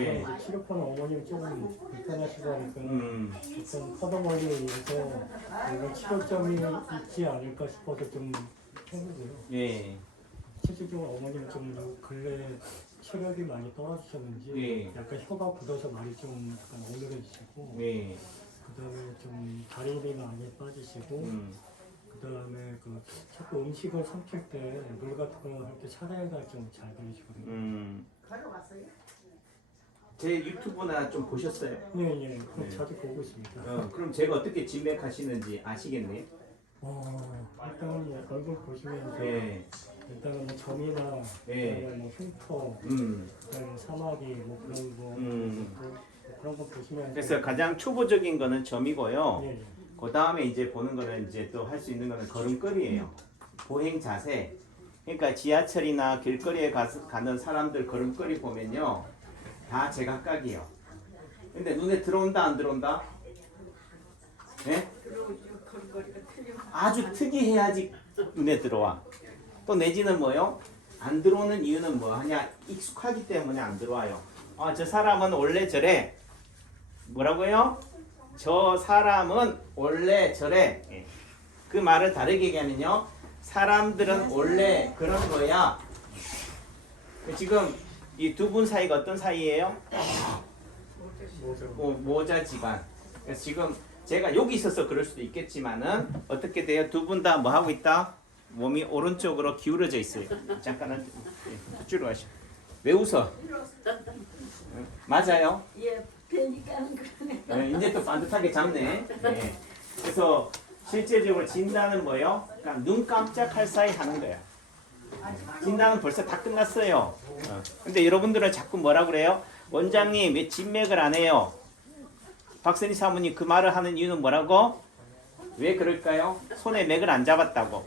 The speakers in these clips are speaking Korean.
이제 치료하는 어머님이 조금 불편하시다 하니까 일단 파동원리에 의해서 뭔가 치료점이 있지 않을까 싶어서 좀 해보고요. 예. 실질적으로 어머님은 좀 근래 체력이 많이 떨어지셨는지 예. 약간 혀가 굳어서 말이 좀 약간 어눌해지시고 예. 그다음에 좀 다리 힘이 많이 빠지시고 그다음에 그 자꾸 음식을 삼킬 때 물 같은 거 할 때 차례가 좀 잘 걸리시거든요. 제 유튜브나 좀 보셨어요? 네. 자주 보고 있습니다. 그럼 제가 어떻게 진맥하시는지 아시겠네요? 일단은 얼굴 보시면 예. 일단은 뭐 점이나 예. 그다음에 뭐 흉터, 그다음에 사마귀 뭐 그런 거 그런 거 보시면 그래서 가장 초보적인 거는 점이고요. 예. 그 다음에 이제 보는 거는 이제 또 할 수 있는 거는 걸음걸이에요. 보행 자세. 그러니까 지하철이나 길거리에 가는 사람들 걸음걸이 보면요. 다 제각각이에요. 근데 눈에 들어온다 안 들어온다? 예? 아주 특이해야지 눈에 들어와. 또 내지는 뭐요? 안 들어오는 이유는 뭐 하냐? 익숙하기 때문에 안 들어와요. 저 사람은 원래 저래. 뭐라고요? 저 사람은 원래 저래. 예. 그 말을 다르게 얘기하면요. 사람들은 원래 그런 거야. 지금 이 두 분 사이가 어떤 사이예요? 모자 집안. 그래서 지금 제가 여기 있어서 그럴 수도 있겠지만은 어떻게 돼요? 두 분 다 뭐 하고 있다? 몸이 오른쪽으로 기울어져 있어요. 잠깐만 뒤로 가시오. 왜 웃어? 맞아요? 예, 그러니까 그러네. 이제 또 반듯하게 잡네. 네. 그래서 실제적으로 진단은 뭐예요? 그러니까 눈 깜짝할 사이 하는 거야. 진단은 벌써 다 끝났어요. 근데 여러분들은 자꾸 뭐라 그래요? 원장님 왜 진맥을 안 해요? 박선희 사모님 그 말을 하는 이유는 뭐라고? 왜 그럴까요? 손에 맥을 안 잡았다고.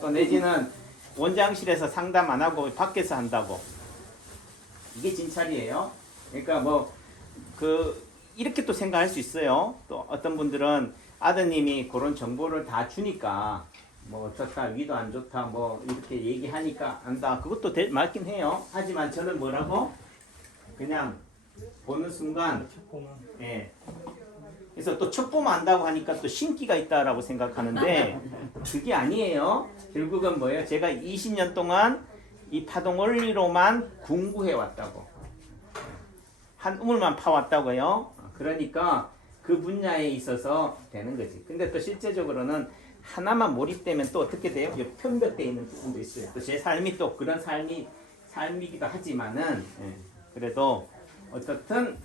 또 내지는 원장실에서 상담 안 하고 밖에서 한다고. 이게 진찰이에요. 그러니까 뭐 이렇게 또 생각할 수 있어요. 또 어떤 분들은 아드님이 그런 정보를 다 주니까 뭐 어떻다 위도 안 좋다 뭐 이렇게 얘기하니까 안다. 그것도 맞긴 해요. 하지만 저는 뭐라고? 그냥 보는 순간 예. 그래서 또 첫 보면 안다고 하니까 또 신기가 있다라고 생각하는데 그게 아니에요. 결국은 뭐예요? 제가 20년 동안 이 파동 원리로만 공부해 왔다고. 한 우물만 파왔다고요. 그러니까 그 분야에 있어서 되는 거지. 근데 또 실제적으로는 하나만 몰입되면 또 어떻게 돼요? 편벽되어 있는 부분도 있어요. 또 제 삶이 또 그런 삶이기도 하지만은 그래도 어떻든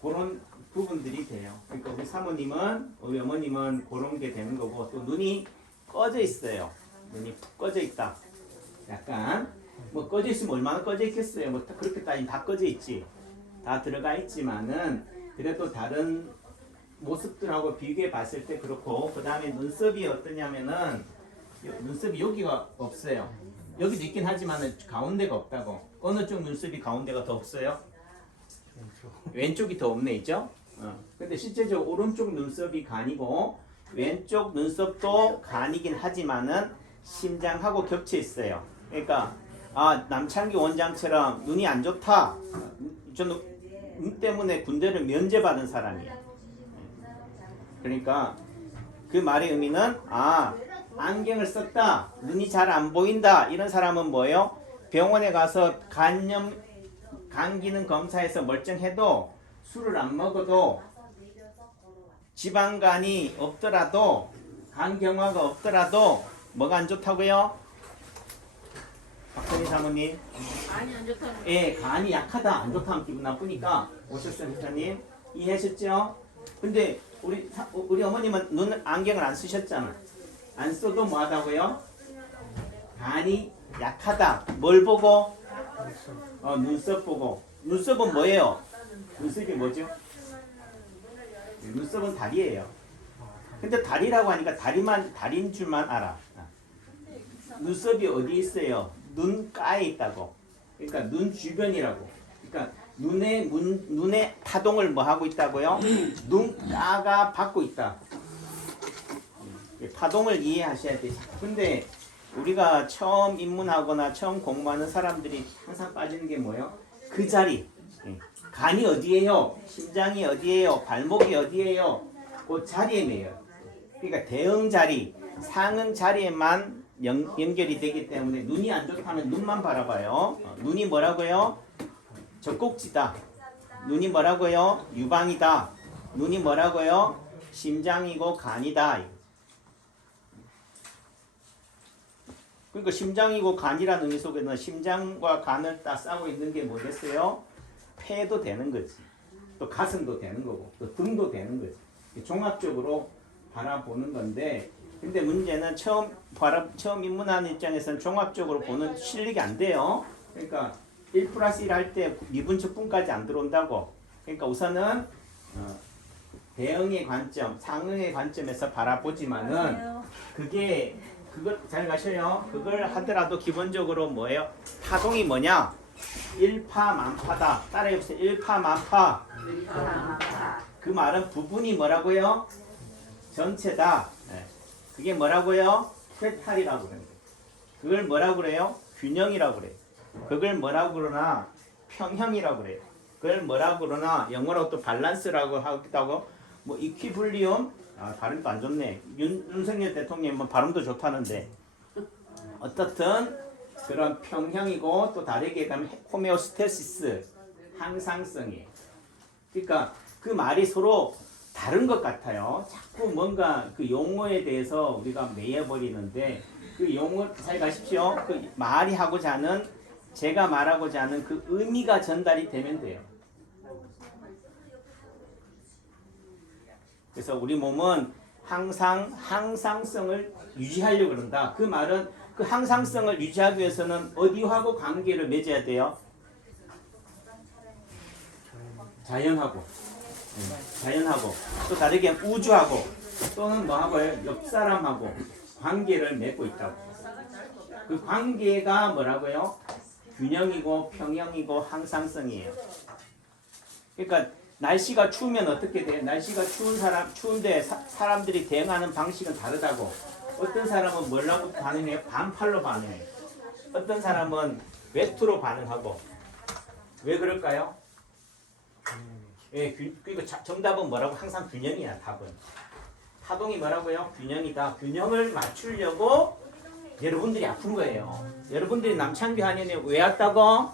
그런 부분들이 돼요. 그러니까 우리 사모님은, 우리 어머님은 그런 게 되는 거고 또 눈이 꺼져 있어요. 눈이 푹 꺼져 있다. 약간 뭐 꺼져 있으면 얼마나 꺼져 있겠어요. 뭐 그렇게 따지면 다 꺼져 있지. 다 들어가 있지만은 그래도 다른 모습들하고 비교해 봤을 때 그렇고 그 다음에 눈썹이 어떠냐면은 눈썹이 여기가 없어요. 여기도 있긴 하지만은 가운데가 없다고. 어느 쪽 눈썹이 가운데가 더 없어요? 왼쪽이 더 없네 있죠? 근데 실제적으로 오른쪽 눈썹이 간이고 왼쪽 눈썹도 간이긴 하지만은 심장하고 겹쳐 있어요. 그러니까 남창기 원장처럼 눈이 안 좋다. 저는 눈 때문에 군대를 면제받은 사람이에요. 그러니까 그 말의 의미는 안경을 썼다. 눈이 잘 안 보인다. 이런 사람은 뭐예요? 병원에 가서 간 기능 검사에서 멀쩡해도 술을 안 먹어도 지방간이 없더라도 간경화가 없더라도 뭐가 안 좋다고요? 박선희 사모님. 많이 안 좋다는 예, 간이 약하다. 안 좋다면 기분 나쁘니까 오셨어요, 회장님. 이해하셨죠? 근데 우리 어머님은 눈 안경을 안 쓰셨잖아. 안 써도 뭐 하다고요? 간이 약하다. 뭘 보고? 눈썹 보고. 눈썹은 뭐예요? 눈썹이 뭐죠? 눈썹은 다리예요. 근데 다리라고 하니까 다리인 줄만 알아. 눈썹이 어디 있어요? 눈가에 있다고. 그러니까 눈 주변이라고. 그러니까 눈의 파동을 뭐 하고 있다고요? 눈가가 받고 있다. 파동을 이해하셔야 돼. 근데 우리가 처음 입문하거나 처음 공부하는 사람들이 항상 빠지는 게 뭐예요? 그 자리. 예. 간이 어디예요? 심장이 어디예요? 발목이 어디예요? 그 자리에 매여요. 그러니까 대응 자리, 상응 자리에만 연결이 되기 때문에 눈이 안 좋다면 눈만 바라봐요. 눈이 뭐라고요? 젖꼭지다. 눈이 뭐라고요? 유방이다. 눈이 뭐라고요? 심장이고 간이다. 그러니까 심장이고 간이라는 의미 속에는 심장과 간을 딱 싸고 있는 게 뭐겠어요? 폐도 되는 거지. 또 가슴도 되는 거고, 또 등도 되는 거지. 종합적으로 바라보는 건데, 근데 문제는 처음 입문하는 입장에서는 종합적으로 보는 실력이 안 돼요. 그러니까 1 플러스 1 할 때 미분척분까지 안 들어온다고. 그러니까 우선은 대응의 관점, 상응의 관점에서 바라보지만은 그걸 잘 가셔요. 그걸 하더라도 기본적으로 뭐예요? 파동이 뭐냐? 일파만파다. 따라해보세요. 일파만파. 그 말은 부분이 뭐라고요? 전체다. 네. 그게 뭐라고요? 퀘탈이라고 그래요. 그걸 뭐라고 그래요? 균형이라고 그래요. 그걸 뭐라고 그러나? 평형이라고 그래요. 그걸 뭐라고 그러나? 영어로 또 밸런스라고 하기도 하고, 뭐 이퀴블리움? 발음도 안 좋네. 윤석열 대통령 뭐 발음도 좋다는데, 어떻든 그런 평형이고, 또 다르게 가면 호메오스테시스, 항상성이에요. 그러니까 그 말이 서로 다른 것 같아요. 자꾸 뭔가 그 용어에 대해서 우리가 매여버리는데, 그 용어 잘 가십시오. 그 말이 하고자 하는, 제가 말하고자 하는 그 의미가 전달이 되면 돼요. 그래서 우리 몸은 항상 항상성을 유지하려고 그런다. 그 말은 그 항상성을 유지하기 위해서는 어디하고 관계를 맺어야 돼요? 자연하고. 자연하고. 또 다르게 우주하고. 또는 뭐하고요? 옆 사람하고 관계를 맺고 있다고. 그 관계가 뭐라고요? 균형이고 평형이고 항상성이에요. 그러니까 날씨가 추우면 어떻게 돼요? 날씨가 추운데 사람들이 대응하는 방식은 다르다고. 어떤 사람은 뭐라고 반응해요? 반팔로 반응해요. 어떤 사람은 외투로 반응하고. 왜 그럴까요? 그러니까 정답은 뭐라고? 항상 균형이야, 답은. 파동이 뭐라고요? 균형이다. 균형을 맞추려고 여러분들이 아픈 거예요. 여러분들이 남창규 한의원에 왜 왔다고?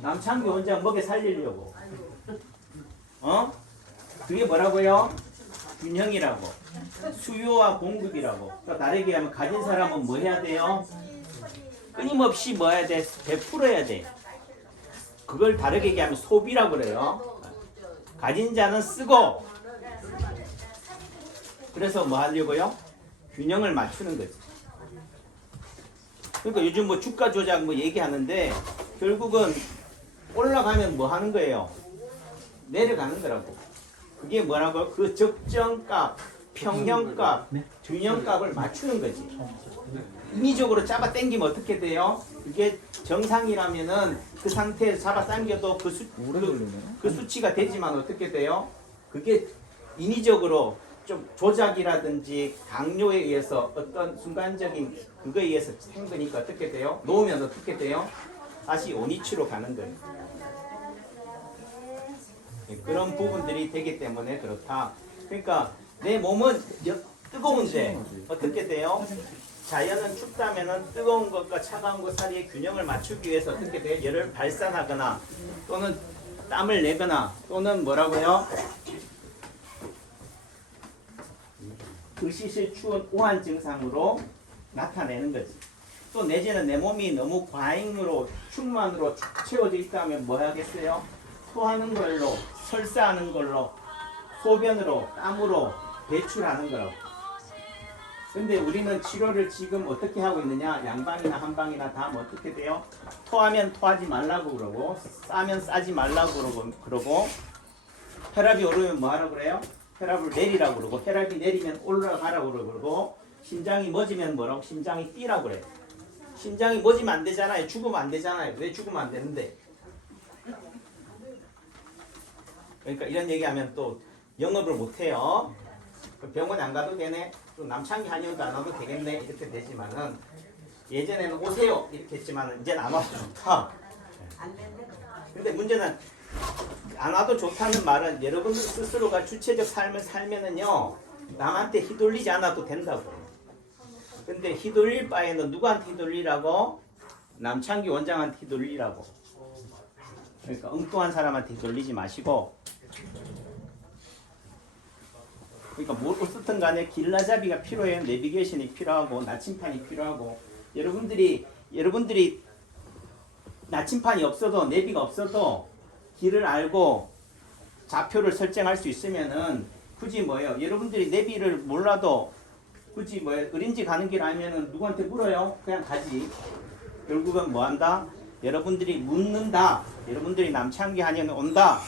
남창규 원장 먹여 살리려고. 그게 뭐라고요? 균형이라고. 수요와 공급이라고. 또 다르게 하면 가진 사람은 뭐 해야 돼요? 끊임없이 뭐 해야 돼? 베풀어야 돼. 그걸 다르게 얘기하면 소비라고 그래요. 가진 자는 쓰고. 그래서 뭐 하려고요? 균형을 맞추는 거지. 그러니까 요즘 뭐 주가 조작 뭐 얘기하는데 결국은 올라가면 뭐 하는 거예요? 내려가는 거라고. 그게 뭐라고요? 그 적정값, 평형값, 균형값을 맞추는 거지. 인위적으로 잡아 당기면 어떻게 돼요? 이게 정상이라면은 그 상태에서 잡아 당겨도 그 수치가 되지만 어떻게 돼요? 그게 인위적으로 좀 조작이라든지 강요에 의해서 어떤 순간적인 그거에 의해서 생기니까 어떻게 돼요? 놓으면 어떻게 돼요? 다시 원위치로 가는 거예요. 그런 부분들이 되기 때문에 그렇다. 그러니까 내 몸은 뜨거운데 어떻게 돼요? 자연은 춥다면은 뜨거운 것과 차가운 것 사이의 균형을 맞추기 위해서 어떻게 돼요? 열을 발산하거나 또는 땀을 내거나 또는 뭐라고요? 의시실 추운 오한 증상으로 나타내는 거지. 또 내지는 내 몸이 너무 과잉으로 충만으로 채워져 있다면 뭐 하겠어요? 토하는 걸로, 설사하는 걸로, 소변으로, 땀으로 배출하는 거라고. 근데 우리는 치료를 지금 어떻게 하고 있느냐? 양방이나 한방이나 다 뭐 어떻게 돼요? 토하면 토하지 말라고 그러고, 싸면 싸지 말라고 그러고, 혈압이 오르면 뭐 하라고 그래요? 혈압을 내리라고 그러고, 혈압이 내리면 올라가라고 그러고, 심장이 멎으면 뭐라고? 심장이 뛰라고 그래요. 심장이 멎으면 안 되잖아요. 죽으면 안 되잖아요. 왜 죽으면 안 되는데? 그러니까 이런 얘기하면 또 영업을 못 해요. 병원 안 가도 되네. 또 남창희 한의원도 안 와도 되겠네 이렇게 되지만은 예전에는 오세요 이렇게 했지만은 이제는 안 와도 좋다. 근데 문제는 안 와도 좋다는 말은 여러분들 스스로가 주체적 삶을 살면은요 남한테 휘둘리지 않아도 된다고. 근데 휘둘릴 바에는 누구한테 휘둘리라고? 남창기 원장한테 휘둘리라고. 그러니까 엉뚱한 사람한테 휘둘리지 마시고. 그러니까 뭘 어떻든 간에 길라잡이가 필요해요. 내비게이션이 필요하고 나침판이 필요하고. 여러분들이 나침판이 없어도 내비가 없어도 길을 알고 좌표를 설정할 수 있으면은 굳이 뭐예요? 여러분들이 내비를 몰라도 굳이 뭐예요? 어린지 가는 길 알면은 누구한테 물어요? 그냥 가지. 결국은 뭐 한다? 여러분들이 묻는다. 여러분들이 남창기 한의원에 온다.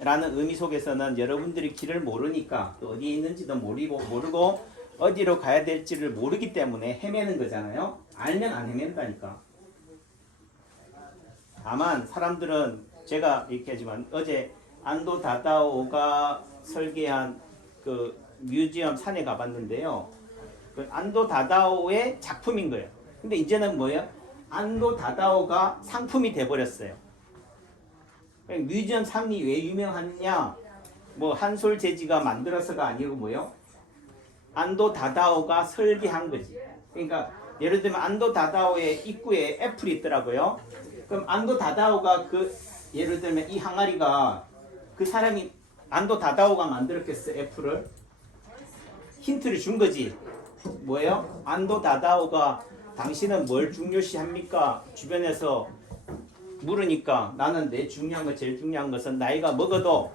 라는 의미 속에서는 여러분들이 길을 모르니까 또 어디에 있는지도 모르고 어디로 가야 될지를 모르기 때문에 헤매는 거잖아요. 알면 안 헤맨다니까. 다만 사람들은 제가 이렇게 하지만 어제 안도 다다오가 설계한 그 뮤지엄 산에 가봤는데요. 그 안도 다다오의 작품인 거예요. 근데 이제는 뭐예요? 안도 다다오가 상품이 돼버렸어요. 뮤지엄 산이 왜 유명하느냐? 뭐 한솔 제지가 만들어서가 아니고 뭐요? 안도 다다오가 설계한 거지. 그러니까 예를 들면 안도 다다오의 입구에 애플이 있더라고요. 그럼 안도 다다오가 그 예를 들면 이 항아리가 그 사람이 안도 다다오가 만들었겠어 애플을? 힌트를 준 거지. 뭐예요? 안도 다다오가 당신은 뭘 중요시합니까? 주변에서 물으니까 나는 내 중요한 거 제일 중요한 것은 나이가 먹어도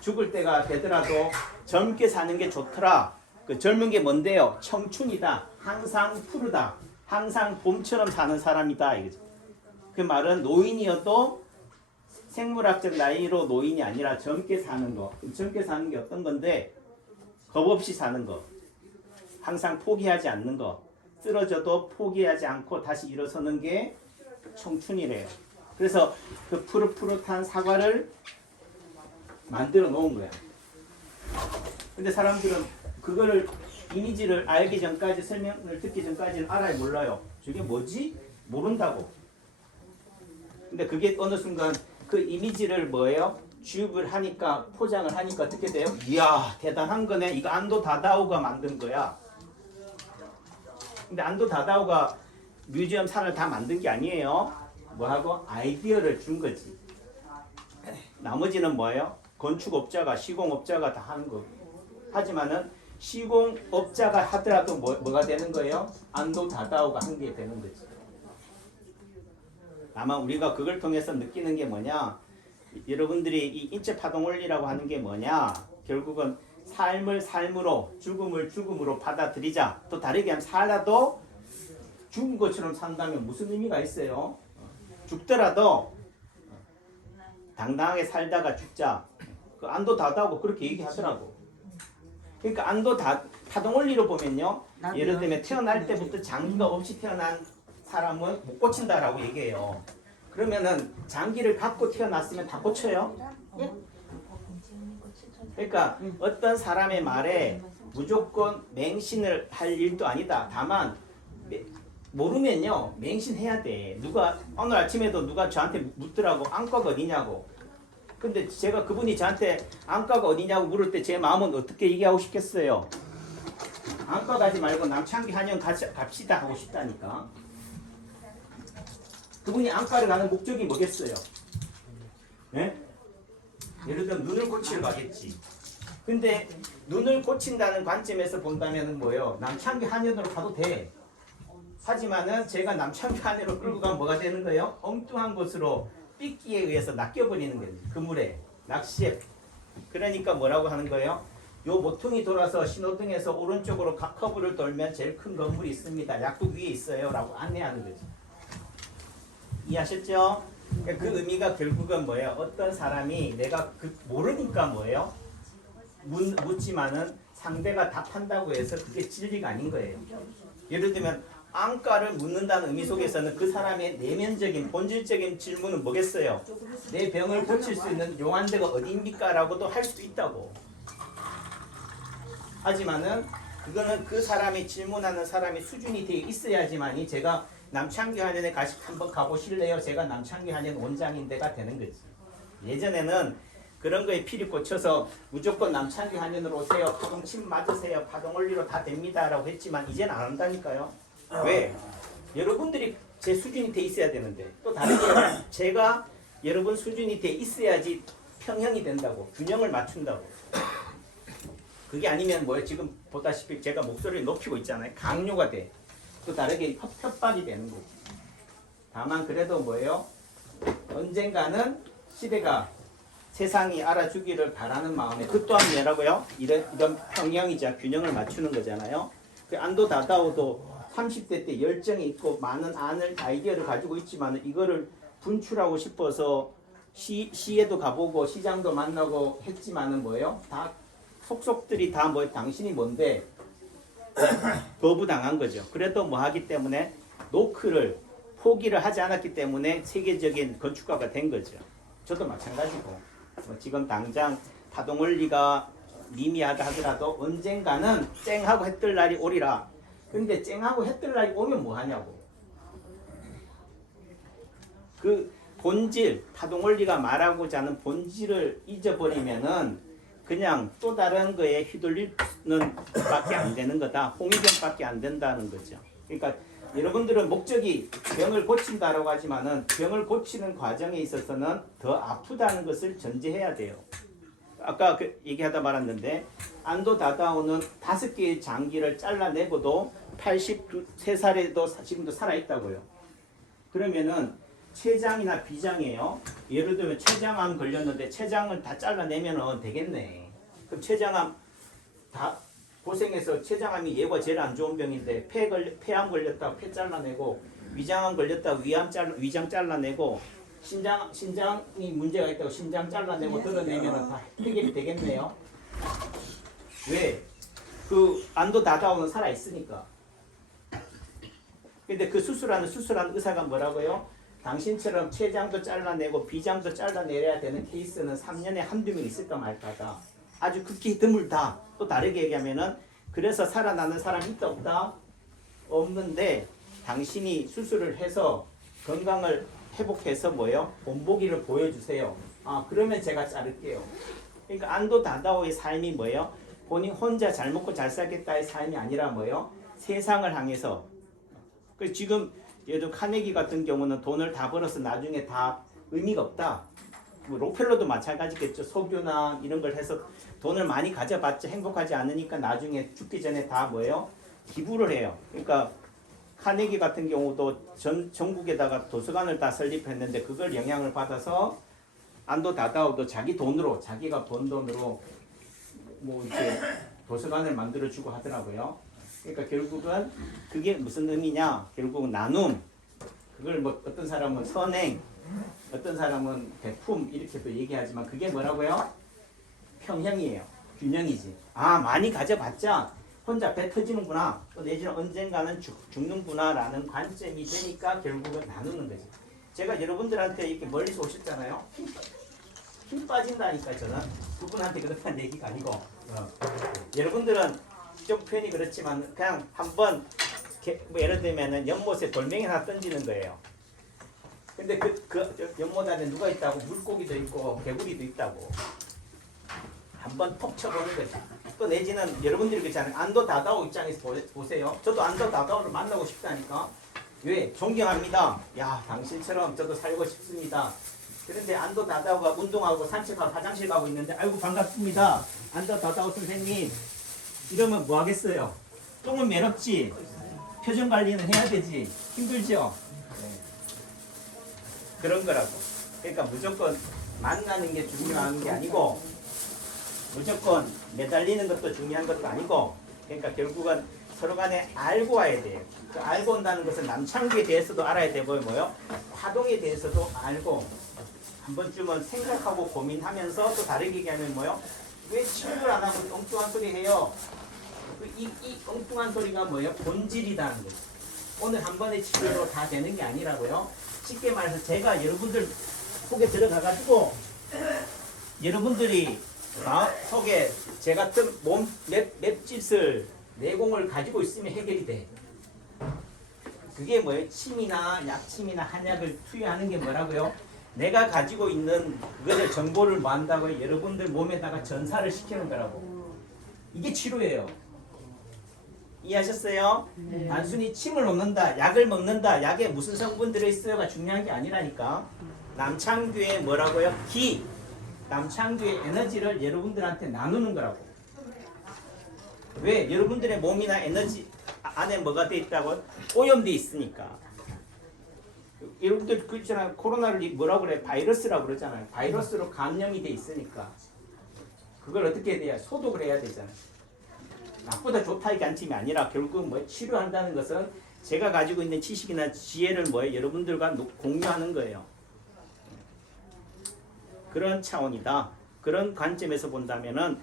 죽을 때가 되더라도 젊게 사는 게 좋더라. 그 젊은 게 뭔데요? 청춘이다. 항상 푸르다. 항상 봄처럼 사는 사람이다. 이거죠. 그 말은 노인이어도 생물학적 나이로 노인이 아니라 젊게 사는 거. 젊게 사는 게 어떤 건데? 겁 없이 사는 거. 항상 포기하지 않는 거. 쓰러져도 포기하지 않고 다시 일어서는 게 청춘이래요. 그래서 그 푸릇푸릇한 사과를 만들어 놓은 거야. 근데 사람들은 그거를 이미지를 알기 전까지 설명을 듣기 전까지는 알아야 몰라요. 저게 뭐지? 모른다고. 근데 그게 어느 순간 그 이미지를 뭐예요? 주입을 하니까 포장을 하니까 어떻게 돼요? 이야 대단한 거네. 이거 안도 다다오가 만든 거야. 근데 안도 다다오가 뮤지엄 산을 다 만든 게 아니에요. 뭐하고? 아이디어를 준 거지. 나머지는 뭐예요? 건축업자가 시공업자가 다 하는 거. 하지만은 시공업자가 하더라도 뭐가 되는 거예요? 안도 다다오가 한 게 되는 거지. 아마 우리가 그걸 통해서 느끼는 게 뭐냐? 여러분들이 이 인체 파동 원리라고 하는 게 뭐냐? 결국은 삶을 삶으로, 죽음을 죽음으로 받아들이자. 또 다르게 하면 살아도 죽은 것처럼 산다면 무슨 의미가 있어요? 죽더라도 당당하게 살다가 죽자. 그 안도 다다오고 그렇게 얘기하더라고. 그러니까 안도 파동 원리로 보면요. 예를 들면 태어날 때부터 장기가 없이 태어난 사람은 못 고친다라고 얘기해요. 그러면은 장기를 갖고 태어났으면 다 고쳐요? 그러니까 어떤 사람의 말에 무조건 맹신을 할 일도 아니다. 다만 모르면요 맹신해야 돼. 누가 오늘 아침에도 누가 저한테 묻더라고. 안과가 어디냐고. 근데 제가 그분이 저한테 안과가 어디냐고 물을 때 제 마음은 어떻게 얘기하고 싶겠어요? 안과 가지 말고 남창기 한의원 갑시다 하고 싶다니까. 그분이 안과를 가는 목적이 뭐겠어요? 네? 예를 들면 눈을 고치러 가겠지. 근데 눈을 고친다는 관점에서 본다면 뭐예요? 남창기 한의원으로 가도 돼. 하지만은 제가 남창기 한의원으로 끌고 가면 뭐가 되는 거예요? 엉뚱한 곳으로 삐끼에 의해서 낚여버리는 거예요. 그물에, 낚시에. 그러니까 뭐라고 하는 거예요? 요 모퉁이 돌아서 신호등에서 오른쪽으로 커브를 돌면 제일 큰 건물이 있습니다. 약국 위에 있어요. 라고 안내하는 거죠. 이해하셨죠? 그러니까 그 의미가 결국은 뭐예요? 어떤 사람이 내가 모르니까 뭐예요? 묻지만은 상대가 답한다고 해서 그게 진리가 아닌 거예요. 예를 들면 안과를 묻는다는 의미 속에서는 그 사람의 내면적인 본질적인 질문은 뭐겠어요? 내 병을 고칠 수 있는 용한 데가 어디입니까? 라고도 할 수도 있다고. 하지만은 그거는 그 사람이 질문하는 사람이 수준이 되어 있어야지만이 제가 남창규 한의원에 한번 가보실래요? 제가 남창규 한의원 원장인데가 되는 거지. 예전에는 그런 거에 피리 꽂혀서 무조건 남창규 한의원으로 오세요. 파동침 맞으세요. 파동 원리로 다 됩니다라고 했지만 이제는 안 한다니까요. 왜? 여러분들이 제 수준이 돼 있어야 되는데 또 다르게 제가 여러분 수준이 돼 있어야지 평형이 된다고 균형을 맞춘다고. 그게 아니면 뭐예요? 지금 보다시피 제가 목소리를 높이고 있잖아요. 강요가 돼. 또 다르게 협박이 되는 거지. 다만 그래도 뭐예요? 언젠가는 시대가 세상이 알아주기를 바라는 마음에 그 또한 뭐라고요? 이런 평형이자 균형을 맞추는 거잖아요. 그 안도 다다오도 30대 때 열정이 있고 많은 아이디어를 가지고 있지만 이거를 분출하고 싶어서 시에도 가보고 시장도 만나고 했지만은 뭐예요? 다 속속들이 다 뭐 당신이 뭔데 거부당한 거죠. 그래도 뭐 하기 때문에 노크를 포기를 하지 않았기 때문에 세계적인 건축가가 된 거죠. 저도 마찬가지고 뭐 지금 당장 파동원리가 미미하다 하더라도 언젠가는 쨍하고 해뜰 날이 오리라. 근데 쨍하고 해뜰 날이 오면 뭐 하냐고. 그 본질, 파동원리가 말하고자 하는 본질을 잊어버리면은 그냥 또 다른 거에 휘둘리는 밖에 안 되는 거다. 홍위병밖에 안 된다는 거죠. 그러니까 여러분들은 목적이 병을 고친다라고 하지만은 병을 고치는 과정에 있어서는 더 아프다는 것을 전제해야 돼요. 아까 얘기하다 말았는데 안도 다다오는 5개의 장기를 잘라내고도 83살에도 지금도 살아있다고요. 그러면은 췌장이나 비장이에요. 예를 들면 췌장암 걸렸는데 췌장을 다 잘라내면 되겠네. 그럼 췌장암 다 고생해서 췌장암이 얘가 제일 안 좋은 병인데 폐암 걸렸다고 폐 잘라내고 위장암 걸렸다고 위장 잘라내고 신장이 문제가 있다고 신장 잘라내고 드러내면 다 해결이 되겠네요. 왜? 그 안도 다다오는 살아 있으니까. 근데 그 수술하는 의사가 뭐라고요? 당신처럼 췌장도 잘라내고 비장도 잘라내려야 되는 케이스는 3년에 한두 명 있을까 말까다. 아주 극히 드물다. 또 다르게 얘기하면은 그래서 살아나는 사람이 있다 없다? 없는데 당신이 수술을 해서 건강을 회복해서 뭐요? 본보기를 보여주세요. 아 그러면 제가 자를게요. 그러니까 안도 다다오의 삶이 뭐예요? 본인 혼자 잘 먹고 잘 살겠다의 삶이 아니라 뭐예요? 세상을 향해서. 그 지금 예를 들어 카네기 같은 경우는 돈을 다 벌어서 나중에 다 의미가 없다. 뭐 록펠러도 마찬가지겠죠. 석유나 이런 걸 해서 돈을 많이 가져봤자 행복하지 않으니까 나중에 죽기 전에 다 뭐예요? 기부를 해요. 그러니까 카네기 같은 경우도 전국에다가 도서관을 다 설립했는데 그걸 영향을 받아서 안도 다다오도 자기 돈으로 자기가 번 돈으로 뭐 이렇게 도서관을 만들어주고 하더라고요. 그러니까 결국은 그게 무슨 의미냐? 결국은 나눔. 그걸 뭐 어떤 사람은 선행, 어떤 사람은 배품 이렇게도 얘기하지만 그게 뭐라고요? 평형이에요. 균형이지. 아 많이 가져봤자 혼자 배 터지는구나. 또 내지는 언젠가는 죽는구나라는 관점이 되니까 결국은 나누는 거지. 제가 여러분들한테 이렇게 멀리서 오셨잖아요. 힘 빠진다니까 저는 그분한테 그렇다는 얘기가 아니고 여러분들은 좀 표현이 그렇지만 그냥 한번 뭐 예를 들면은 연못에 돌멩이 하나 던지는 거예요. 근데 그 연못 안에 누가 있다고? 물고기도 있고 개구리도 있다고. 한번 톡 쳐보는 거지. 또 내지는 여러분들이 그렇잖아요. 안도 다다오 입장에서 보세요. 저도 안도 다다오를 만나고 싶다니까. 왜? 존경합니다. 야 당신처럼 저도 살고 싶습니다. 그런데 안도 다다오가 운동하고 산책하고 화장실 가고 있는데 아이고 반갑습니다. 안도 다다오 선생님. 이러면 뭐 하겠어요? 똥은 매럽지. 표정 관리는 해야 되지. 힘들죠? 네. 그런 거라고. 그러니까 무조건 만나는 게 중요한 게 아니고 무조건 매달리는 것도 중요한 것도 아니고 그러니까 결국은 서로 간에 알고 와야 돼요. 그 알고 온다는 것은 남창기에 대해서도 알아야 되고 뭐요? 파동에 대해서도 알고 한 번쯤은 생각하고 고민하면서 또 다르게 얘기하면 뭐요? 왜 치료를 안 하고 엉뚱한 소리 해요? 이 엉뚱한 소리가 뭐예요? 본질이라는 거죠. 오늘 한 번의 치료로 다 되는 게 아니라고요. 쉽게 말해서 제가 여러분들 속에 들어가가지고 여러분들이 속에 제 같은 몸 맵짓을 내공을 가지고 있으면 해결이 돼. 그게 뭐예요? 침이나 약침이나 한약을 투여하는 게 뭐라고요? 내가 가지고 있는 그거를 정보를 뭐 한다고요? 여러분들 몸에다가 전사를 시키는 거라고. 이게 치료예요. 이해하셨어요? 네. 단순히 침을 놓는다, 약을 먹는다, 약에 무슨 성분 들어있어요가 중요한 게 아니라니까. 남창규의 뭐라고요? 기, 남창규의 에너지를 여러분들한테 나누는 거라고. 왜? 여러분들의 몸이나 에너지 안에 뭐가 돼 있다고? 오염돼 있으니까. 여러분들 그 있잖아요. 코로나를 뭐라고 그래? 바이러스라고 그러잖아요. 바이러스로 감염이 돼 있으니까 그걸 어떻게 해야 돼요? 소독을 해야 되잖아요. 나보다 좋다 이게 안침이 아니라 결국 뭐 치료한다는 것은 제가 가지고 있는 지식이나 지혜를 뭐예요? 여러분들과 공유하는 거예요. 그런 차원이다. 그런 관점에서 본다면은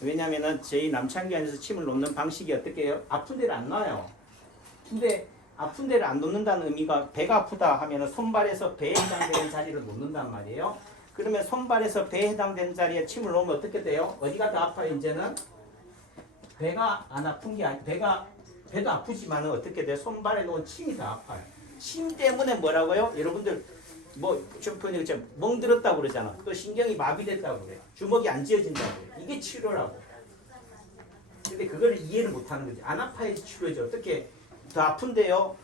왜냐면은 저희 남창기 안에서 침을 놓는 방식이 어떻게 해요? 아픈 데를 안 놔요. 근데 아픈 데를 안 놓는다는 의미가 배가 아프다 하면은 손발에서 배에 해당되는 자리를 놓는단 말이에요. 그러면 손발에서 배에 해당되는 자리에 침을 놓으면 어떻게 돼요? 어디가 더 아파요 이제는? 배가 안 아픈 게 아니, 배도 아프지만은 어떻게 돼요? 손발에 놓은 침이 더 아파요. 침 때문에 뭐라고요? 여러분들 뭐좀 멍들었다고 그러잖아. 또 신경이 마비됐다고 그래. 주먹이 안 쥐어진다고 그래. 이게 치료라고. 근데 그걸 이해를 못하는 거지. 안 아파야지 치료지. 어떻게 더 아픈데요?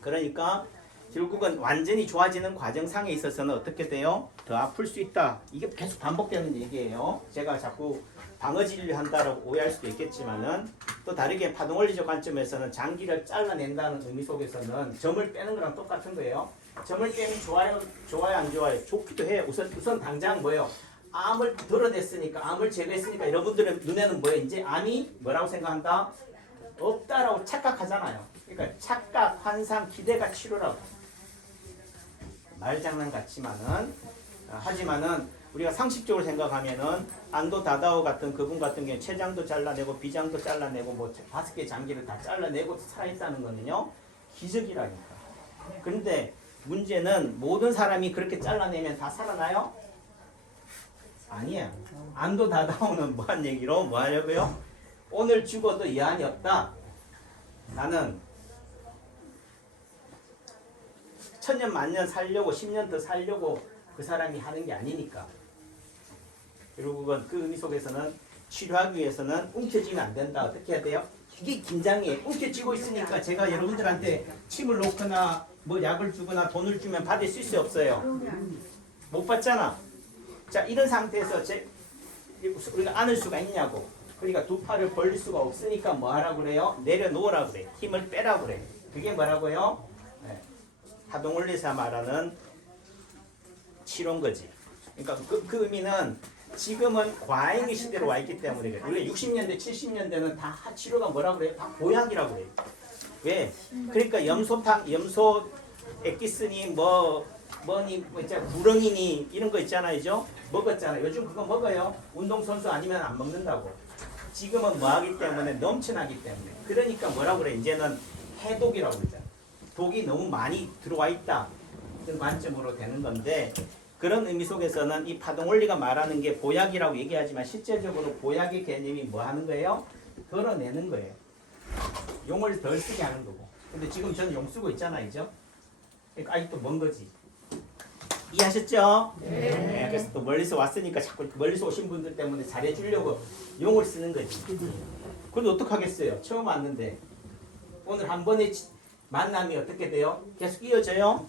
그러니까 결국은 완전히 좋아지는 과정상에 있어서는 어떻게 돼요? 더 아플 수 있다. 이게 계속 반복되는 얘기예요. 제가 자꾸 방어 진료 한다라고 오해할 수도 있겠지만은 또 다르게 파동원리적 관점에서는 장기를 잘라낸다는 의미 속에서는 점을 빼는 거랑 똑같은 거예요. 점을 빼면 좋아요, 안 좋아요? 좋기도 해요. 우선 당장 뭐예요? 암을 드러냈으니까, 암을 제거했으니까 여러분들의 눈에는 뭐예요? 이제 암이 뭐라고 생각한다? 없다라고 착각하잖아요. 그러니까 착각, 환상, 기대가 치료라고. 말장난 같지만은 하지만은 우리가 상식적으로 생각하면은 안도 다다오 같은 그분 같은 경우에 췌장도 잘라내고 비장도 잘라내고 뭐 5개 장기를 다 잘라내고 살아있다는 거는요 기적이라니까. 그런데 문제는 모든 사람이 그렇게 잘라내면 다 살아나요? 아니에요. 안도 다다오는 뭐한 얘기로 뭐 하려고요? 오늘 죽어도 여한이 없다. 나는 천년 만년 살려고 10년 더 살려고 그 사람이 하는 게 아니니까. 결국은 그 의미 속에서는 치료하기 위해서는 움켜쥐면 안 된다. 어떻게 해야 돼요? 이게 긴장이 움켜쥐고 있으니까 제가 여러분들한테 침을 놓거나 뭐 약을 주거나 돈을 주면 받을 수 없어요. 못 받잖아. 자, 이런 상태에서 우리가 안을 수가 있냐고. 그러니까 두 팔을 벌릴 수가 없으니까 뭐 하라고 그래요? 내려놓으라고 그래. 힘을 빼라고 그래. 그게 뭐라고요? 네. 파동원리에서 말하는 치료인 거지. 그러니까 그 의미는 지금은 과잉의 시대로 와 있기 때문에 그래. 우리가 60년대, 70년대는 다 치료가 뭐라고 그래요? 다 보약이라고 그래요. 왜? 그러니까 염소 액기스니 구렁이니 이런 거 있잖아요. 먹었잖아요. 요즘 그거 먹어요. 운동선수 아니면 안 먹는다고. 지금은 뭐 하기 때문에 넘쳐나기 때문에. 그러니까 뭐라고 그래? 이제는 해독이라고 그러잖아. 독이 너무 많이 들어와 있다. 그런 관점으로 되는 건데 그런 의미 속에서는 이 파동원리가 말하는 게 보약이라고 얘기하지만 실제적으로 보약의 개념이 뭐 하는 거예요? 덜어내는 거예요. 용을 덜 쓰게 하는 거고. 근데 지금 저는 용 쓰고 있잖아요. 그러니까 아직도 먼 거지. 이해하셨죠? 네. 그래서 또 멀리서 왔으니까 자꾸 멀리서 오신 분들 때문에 잘해주려고 용을 쓰는 거지. 그런데 어떡하겠어요? 처음 왔는데 오늘 한 번의 만남이 어떻게 돼요? 계속 이어져요?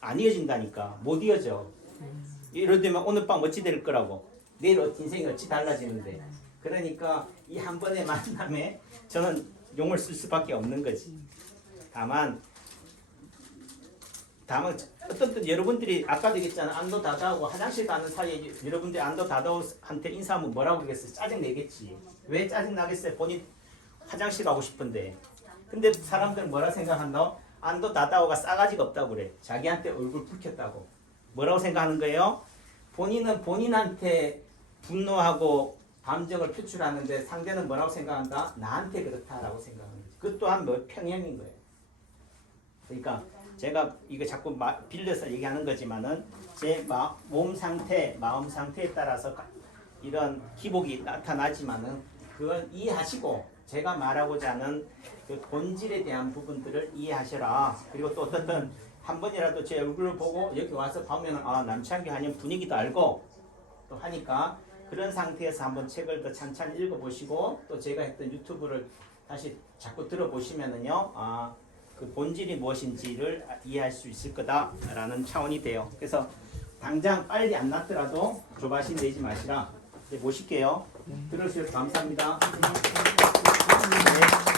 안 이어진다니까. 못 이어져. 이럴 때면 오늘 밤 어찌 될 거라고. 내일 인생이 어찌 달라지는데. 그러니까 이 한 번의 만남에 저는 용을 쓸 수밖에 없는 거지. 다만 어떤 때 여러분들이 아까도 얘기했잖아. 안도 다다오고 화장실 가는 사이에 여러분들이 안도 다다오한테 인사하면 뭐라고 그러겠어요? 짜증 내겠지. 왜 짜증 나겠어요? 본인 화장실 가고 싶은데. 근데 사람들은 뭐라 생각한다? 안도 다다오가 싸가지가 없다고 그래. 자기한테 얼굴 붉혔다고. 뭐라고 생각하는 거예요? 본인은 본인한테 분노하고 감정을 표출하는데 상대는 뭐라고 생각한다? 나한테 그렇다라고 생각하는 거지. 그것 또한 몇 평형인 거예요. 그러니까 제가 이거 자꾸 빌려서 얘기하는 거지만은 제 몸 상태, 마음 상태에 따라서 이런 기복이 나타나지만은 그건 이해하시고 제가 말하고자 하는 그 본질에 대한 부분들을 이해하셔라. 그리고 또 어떻든 한 번이라도 제 얼굴을 보고 여기 와서 보면 아 남창규 한영 분위기도 알고 또 하니까 그런 상태에서 한번 책을 더 찬찬히 읽어보시고 또 제가 했던 유튜브를 다시 자꾸 들어보시면은요 그 본질이 무엇인지를 이해할 수 있을 거다라는 차원이 돼요. 그래서 당장 빨리 안 났더라도 조바심 내지 마시라. 이제 모실게요. 들어주셔서 감사합니다. 네.